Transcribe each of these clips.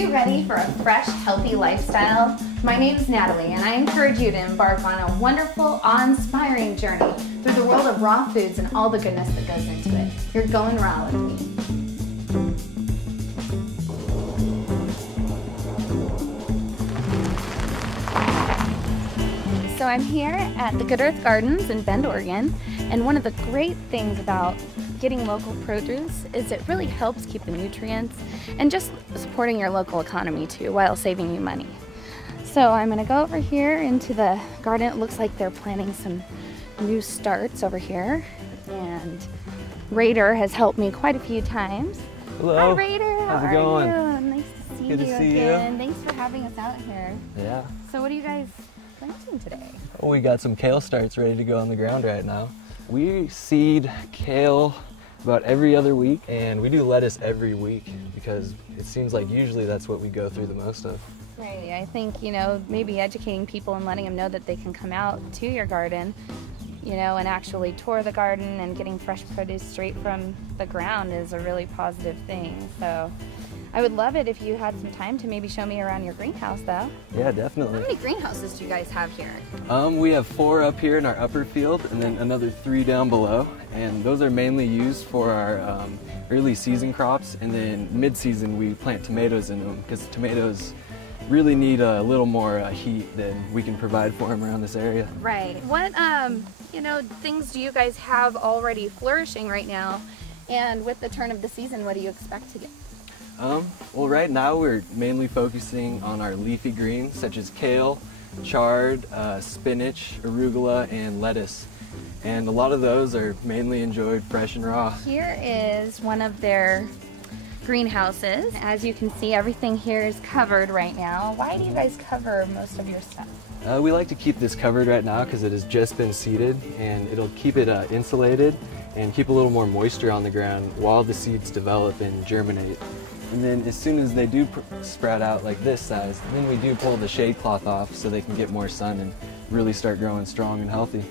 you ready for a fresh, healthy lifestyle? My name is Natalie, and I encourage you to embark on a wonderful, awe-inspiring journey through the world of raw foods and all the goodness that goes into it. You're going raw with me. So I'm here at the Good Earth Gardens in Bend, Oregon, and one of the great things about getting local produce is it really helps keep the nutrients and just supporting your local economy too while saving you money. So I'm gonna go over here into the garden. It looks like they're planting some new starts over here, and Rader has helped me quite a few times. Hello. Hi Rader, how's it going? You? Nice to see Good you to see again. you. Thanks for having us out here. Yeah. So what are you guys planting today? Oh, we got some kale starts ready to go on the ground right now. We seed kale about every other week, and we do lettuce every week because it seems like usually that's what we go through the most of. Right, I think, you know, maybe educating people and letting them know that they can come out to your garden, you know, and actually tour the garden and getting fresh produce straight from the ground is a really positive thing. So I would love it if you had some time to maybe show me around your greenhouse, though. Yeah, definitely. How many greenhouses do you guys have here? We have 4 up here in our upper field and then another 3 down below, and those are mainly used for our early season crops, and then mid-season we plant tomatoes in them because tomatoes really need a little more heat than we can provide for them around this area. Right. What, you know, things do you guys have already flourishing right now? And with the turn of the season, what do you expect to get? Well, right now we're mainly focusing on our leafy greens such as kale, chard, spinach, arugula, and lettuce. And a lot of those are mainly enjoyed fresh and raw. Here is one of their greenhouses. As you can see, everything here is covered right now. Why do you guys cover most of your stuff? We like to keep this covered right now because it has just been seeded, and it'll keep it insulated and keep a little more moisture on the ground while the seeds develop and germinate. And then as soon as they do sprout out like this size, then we do pull the shade cloth off so they can get more sun and really start growing strong and healthy.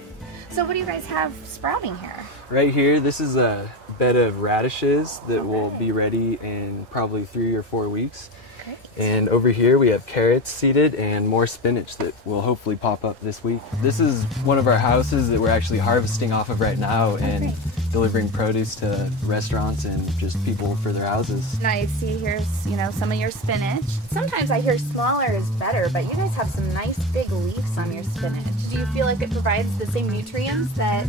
So what do you guys have sprouting here? Right here, this is a bed of radishes that will be ready in probably 3 or 4 weeks. Great. And over here we have carrots seeded and more spinach that will hopefully pop up this week. This is one of our houses that we're actually harvesting off of right now and delivering produce to restaurants and just people for their houses. Now you see here's, you know, some of your spinach. Sometimes I hear smaller is better, but you guys have some nice big leaves on your spinach. Do you feel like it provides the same nutrients that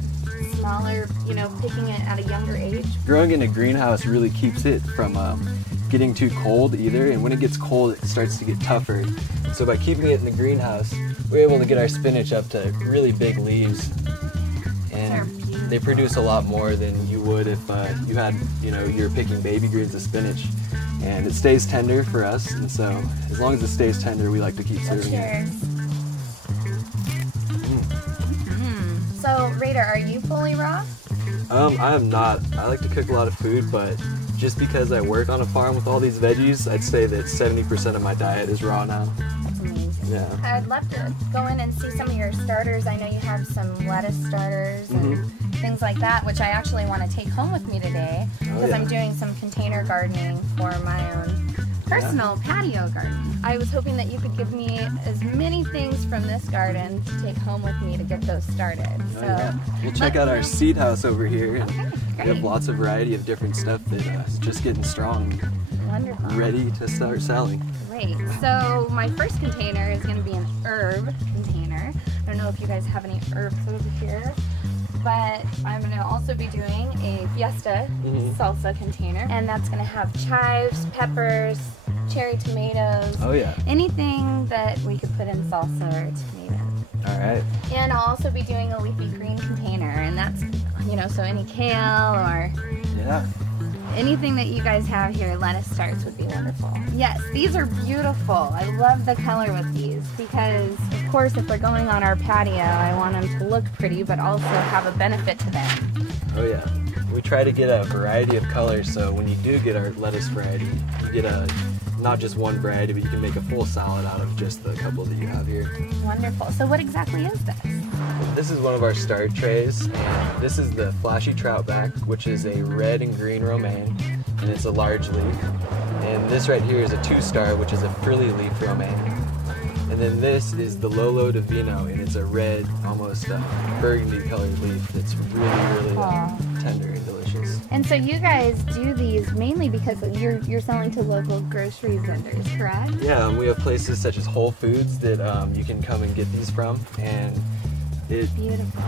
smaller, you know, picking it at a younger age? Growing in a greenhouse really keeps it from getting too cold either, and when it gets cold it starts to get tougher. So by keeping it in the greenhouse, we're able to get our spinach up to really big leaves, and they produce a lot more than you would if you had, you know, you're picking baby greens of spinach. And it stays tender for us, and so as long as it stays tender, we like to keep serving it. So, Rader, are you fully raw? I am not. I like to cook a lot of food, but just because I work on a farm with all these veggies, I'd say that 70% of my diet is raw now. That's amazing. Yeah. I'd love to go in and see some of your starters. I know you have some lettuce starters and things like that, which I actually want to take home with me today because I'm doing some container gardening for my own personal patio garden. I was hoping that you could give me as many things from this garden to take home with me to get those started. So we'll check out our seed house over here. And great. we have lots of variety of different stuff that's just getting strong. Wonderful. Ready to start selling. Great. So my first container is going to be an herb container. I don't know if you guys have any herbs over here, but I'm going to also be doing a Fiesta salsa container, and that's going to have chives, peppers, cherry tomatoes, anything that we could put in salsa or tomatoes. All right. And I'll also be doing a leafy green container, and that's, you know, so any kale or anything that you guys have here, lettuce starts would be wonderful. Yes, these are beautiful. I love the color with these because, of course, if they're going on our patio, I want them to look pretty but also have a benefit to them. Oh yeah. We try to get a variety of colors, so when you do get our lettuce variety, you get not just one variety, but you can make a full salad out of just the couple that you have here. Wonderful. So what exactly is this? This is one of our start trays, and this is the flashy troutback, which is a red and green romaine. and it's a large leaf. And this right here is a 2-star, which is a frilly leaf romaine. And then this is the Lolo Divino, and it's a red, almost burgundy colored leaf that's really tender and delicious. And so you guys do these mainly because you're selling to local grocery vendors, correct? Yeah, we have places such as Whole Foods that you can come and get these from, and it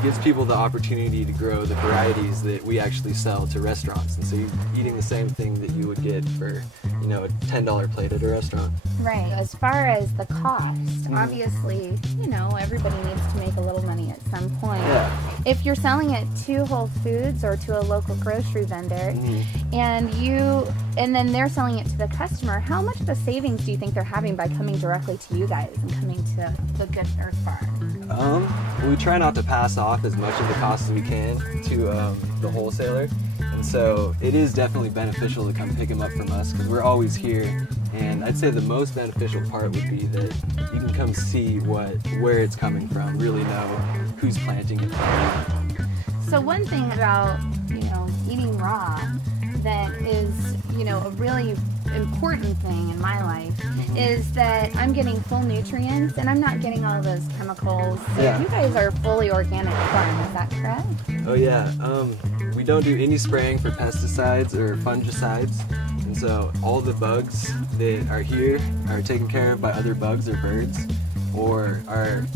gives people the opportunity to grow the varieties that we actually sell to restaurants. And so you're eating the same thing that you would get for, you know, a $10 plate at a restaurant. Right. As far as the cost, obviously, you know, everybody needs to make a little money at some point. Yeah. If you're selling it to Whole Foods or to a local grocery vendor, and then they're selling it to the customer, how much of a savings do you think they're having by coming directly to you guys and coming to the Good Earth Farm? We try not to pass off as much of the cost as we can to the wholesaler, and so it is definitely beneficial to come pick them up from us because we're always here. And I'd say the most beneficial part would be that you can come see where it's coming from, really know who's planting it from. So one thing about, you know, eating raw that is, you know, a really important thing in my life is that I'm getting full nutrients and I'm not getting all those chemicals. So you guys are fully organic farm, is that correct? Oh yeah, we don't do any spraying for pesticides or fungicides, and so all the bugs that are here are taken care of by other bugs or birds, or our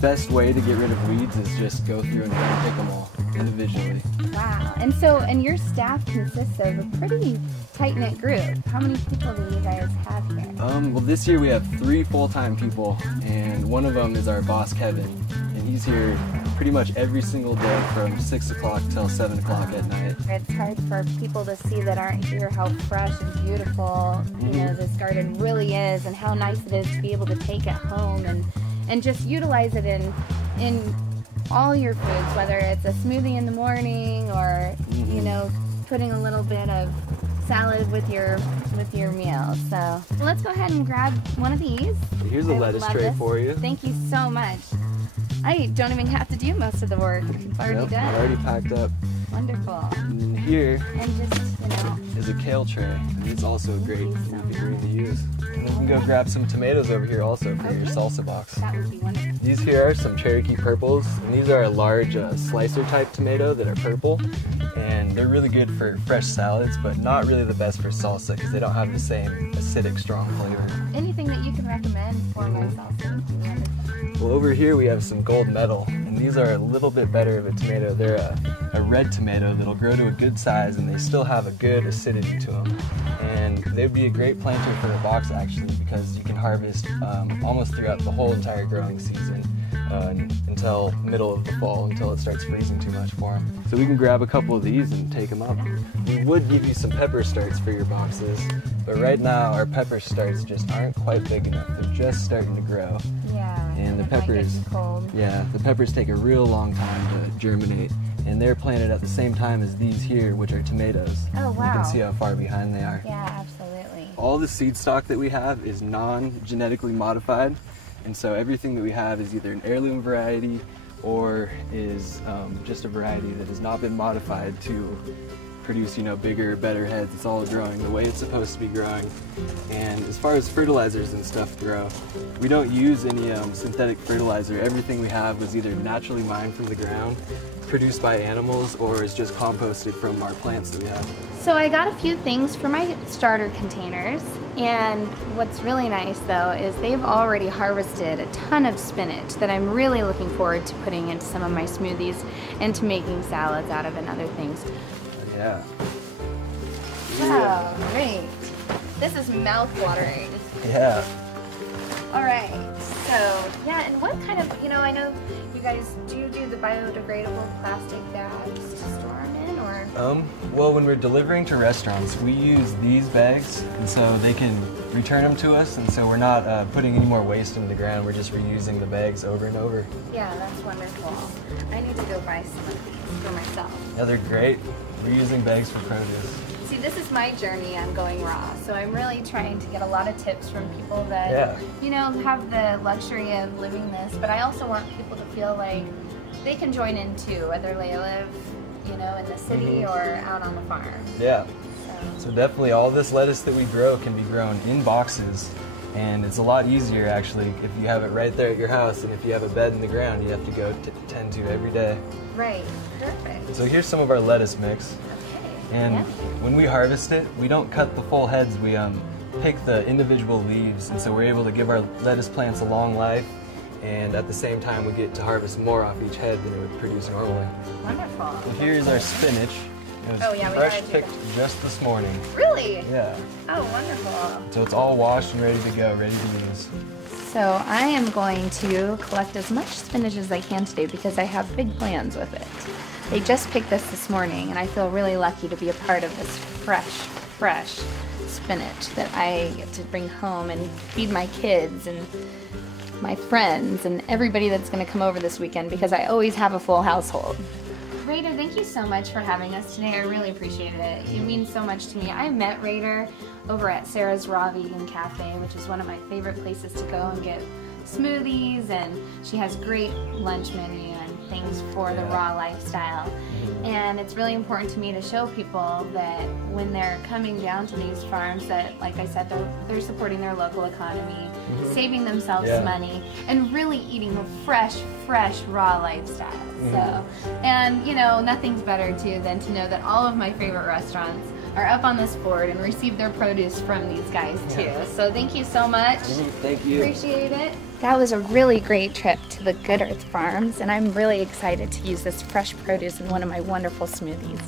best way to get rid of weeds is just go through and pick them all individually. Wow. And your staff consists of a pretty tight-knit group. How many people do you guys have here? Well, this year we have 3 full-time people, and one of them is our boss, Kevin, and he's here pretty much every single day from 6 o'clock till 7 o'clock at night. It's hard for people to see that aren't here how fresh and beautiful, you know, this garden really is, and how nice it is to be able to take it home and just utilize it in all your foods, whether it's a smoothie in the morning or, you know, putting a little bit of salad with your meal. So let's go ahead and grab one of these. Here's a lettuce tray for you. Thank you so much. I don't even have to do most of the work. It's already done. Already packed up. Wonderful. And here and is a kale tray, and it's also a great leafy green to use. And then we can go grab some tomatoes over here also for your salsa box. That would be wonderful. These here are some Cherokee purples, and these are a large slicer type tomato that are purple, and they're really good for fresh salads, but not really the best for salsa because they don't have the same acidic, strong flavor. Anything that you can recommend for my salsa would be wonderful. Well, over here we have some gold medal, and these are a little bit better of a tomato. They're a red tomato that'll grow to a good size, and they still have a good acidity to them. And they'd be a great planter for a box actually, because you can harvest almost throughout the whole entire growing season until middle of the fall, until it starts freezing too much for them. So we can grab a couple of these and take them up. We would give you some pepper starts for your boxes, but right now our pepper starts just aren't quite big enough. They're just starting to grow. Yeah. And the peppers, the peppers take a real long time to germinate, and they're planted at the same time as these here, which are tomatoes. Oh wow! You can see how far behind they are. Yeah, absolutely. All the seed stock that we have is non-genetically modified, and so everything that we have is either an heirloom variety or is just a variety that has not been modified to produce, you know, bigger, better heads. It's all growing the way it's supposed to be growing. And as far as fertilizers and stuff grow, we don't use any synthetic fertilizer. Everything we have was either naturally mined from the ground, produced by animals, or is just composted from our plants that we have. So I got a few things for my starter containers, and what's really nice though is they've already harvested a ton of spinach that I'm really looking forward to putting into some of my smoothies and to making salads out of and other things. Yeah. Wow, great. This is mouth-watering. Yeah. All right, so, yeah, and what kind of, you know, I know you guys do the biodegradable plastic bags to store them in, or? Well, when we're delivering to restaurants, we use these bags, and so they can return them to us, and so we're not putting any more waste in the ground, we're just reusing the bags over and over. Yeah, that's wonderful. I need to go buy some of these for myself. Yeah, they're great. Reusing bags for produce. See, this is my journey on going raw, so I'm really trying to get a lot of tips from people that, you know, have the luxury of living this, but I also want people to feel like they can join in too, whether they live, you know, in the city or out on the farm. Yeah. So, So definitely all this lettuce that we grow can be grown in boxes, and it's a lot easier actually if you have it right there at your house, and if you have a bed in the ground you have to go tend to every day. Right, perfect. So here's some of our lettuce mix. Okay. And yeah. when we harvest it, we don't cut the full heads, we pick the individual leaves, and so we're able to give our lettuce plants a long life, and at the same time we get to harvest more off each head than it would produce normally. Wonderful. And here's our spinach. It was we fresh gotta do picked that. just this morning. Really? Yeah. Oh, wonderful. So it's all washed and ready to go, ready to use. So I am going to collect as much spinach as I can today because I have big plans with it. They just picked this morning, and I feel really lucky to be a part of this fresh spinach that I get to bring home and feed my kids and my friends and everybody that's going to come over this weekend, because I always have a full household. Rader, thank you so much for having us today. I really appreciate it. It means so much to me. I met Rader over at Sarah's Raw Vegan Cafe, which is one of my favorite places to go and get smoothies, and she has great lunch menu and things for the raw lifestyle. And it's really important to me to show people that when they're coming down to these farms that, like I said, they're supporting their local economy, saving themselves money, and really eating a fresh raw lifestyle. So, and you know, nothing's better too than to know that all of my favorite restaurants are up on this board and receive their produce from these guys too. So thank you so much. Thank you. Appreciate it. That was a really great trip to the Good Earth Farms, and I'm really excited to use this fresh produce in one of my wonderful smoothies.